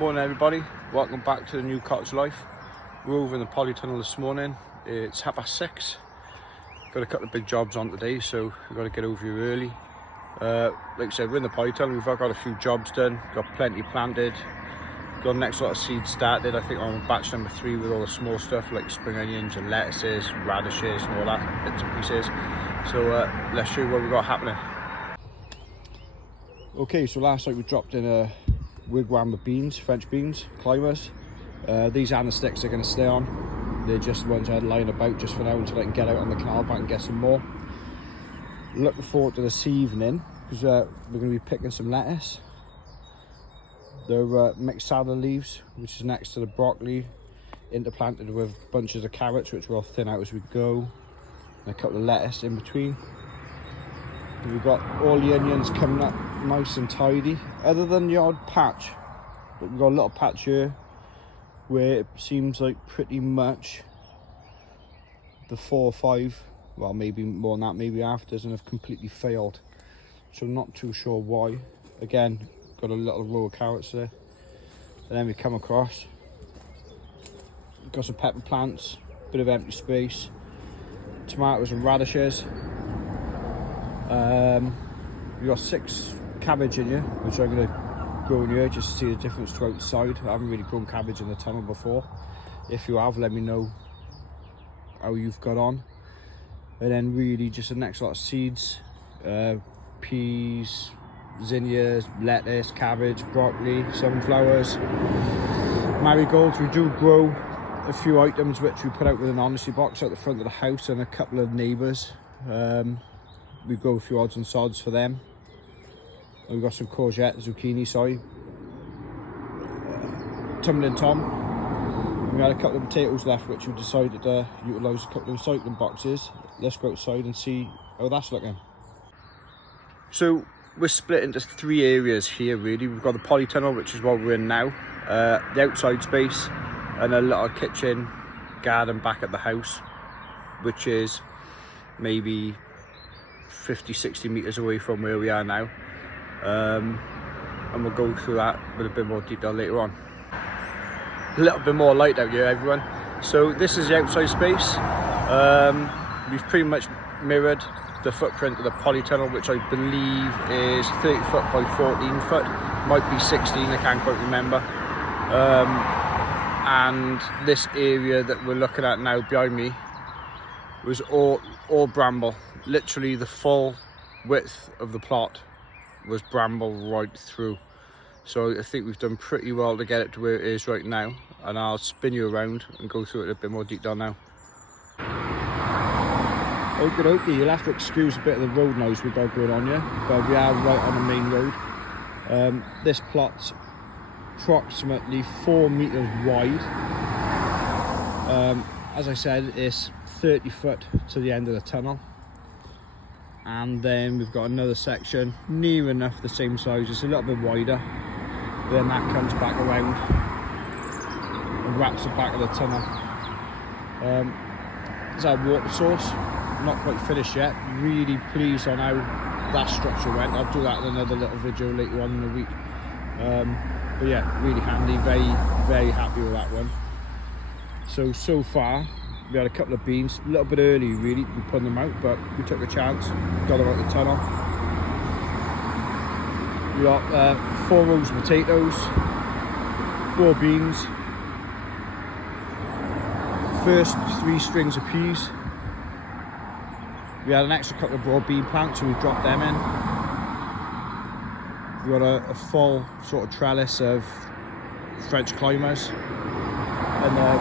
Morning everybody, welcome back to the new Cottage Life. We're over in the polytunnel this morning. It's 6:30. Got a couple of big jobs on today, so we've got to get over here early. Like I said, we're in the polytunnel. We've got a few jobs done, got plenty planted, got the next lot of seeds started. I think on batch number 3 with all the small stuff like spring onions and lettuces, radishes and all that bits and pieces. So let's show you what we've got happening. Okay, so last night we dropped in a wigwam of beans, French beans, climbers. These and the sticks are going to stay on. They're just the ones I had lying about just for now until I can get out on the canal bank and get some more. Looking forward to this evening because we're going to be picking some lettuce. They're mixed salad leaves, which is next to the broccoli, interplanted with bunches of carrots, which we'll thin out as we go, and a couple of lettuce in between. We've got all the onions coming up nice and tidy, other than the odd patch. But we've got a little patch here where it seems like pretty much the 4 or 5, well maybe more than that, maybe afters, and have completely failed. So I'm not too sure why. Again, got a little row of carrots there. And then we come across, got some pepper plants, bit of empty space, tomatoes and radishes. We've got 6 cabbage in here, which I'm going to grow in here just to see the difference throughout the side. I haven't really grown cabbage in the tunnel before. If you have, let me know how you've got on. And then really just the next lot of seeds, peas, zinnias, lettuce, cabbage, broccoli, sunflowers, marigolds. We do grow a few items which we put out with an honesty box out the front of the house, and a couple of neighbours. We grow a few odds and sods for them. And we've got some courgette, zucchini, tumbling tom. And we had a couple of potatoes left which we decided to utilise a couple of recycling boxes. Let's go outside and see how that's looking. So we're split into 3 areas here really. We've got the polytunnel, which is what we're in now, the outside space, and a little kitchen garden back at the house, which is maybe 50-60 metres away from where we are now, and we'll go through that with a bit more detail later on. A little bit more light out here everyone. So this is the outside space. We've pretty much mirrored the footprint of the polytunnel, which I believe is 30 foot by 14 foot, might be 16, I can't quite remember. And this area that we're looking at now behind me was all bramble. Literally the full width of the plot was bramble right through. So I think we've done pretty well to get it to where it is right now, and I'll spin you around and go through it in a bit more detail now. Okay, you'll have to excuse a bit of the road noise we've got going on here, but we are right on the main road. This plot's approximately 4 metres wide. As I said, it's 30 foot to the end of the tunnel, and then we've got another section near enough the same size, it's a little bit wider, then that comes back around and wraps the back of the tunnel. There's our water source, not quite finished yet. Really pleased on how that structure went. I'll do that in another little video later on in the week. But yeah, really handy, very happy with that one. So far we had a couple of beans, a little bit early really to be putting them out, but we took a chance, got them out the tunnel. We got 4 rows of potatoes, 4 beans, first 3 strings of peas. We had an extra couple of broad bean plants, so we dropped them in. We got a full sort of trellis of French climbers, and the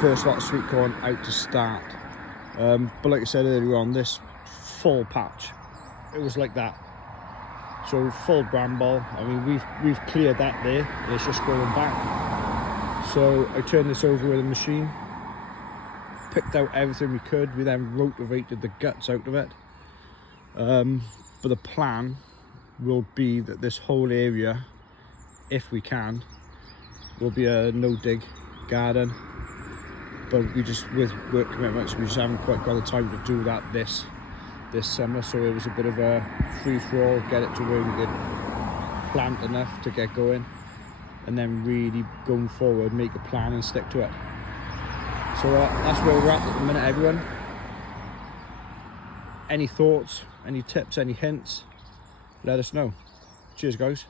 first lot of sweet corn out to start. But like I said earlier on, this full patch, it was like that. So full bramble. I mean, we've cleared that there. It's just growing back. So I turned this over with a machine, picked out everything we could. We then rotivated the guts out of it. But the plan will be that this whole area, if we can, will be a no-dig garden. But we just, with work commitments, we just haven't quite got the time to do that this summer. So it was a bit of a free-for-all, get it to where we could plant enough to get going. and then really going forward, make a plan and stick to it. So that's where we're at the minute, everyone. Any thoughts, any tips, any hints, let us know. Cheers, guys.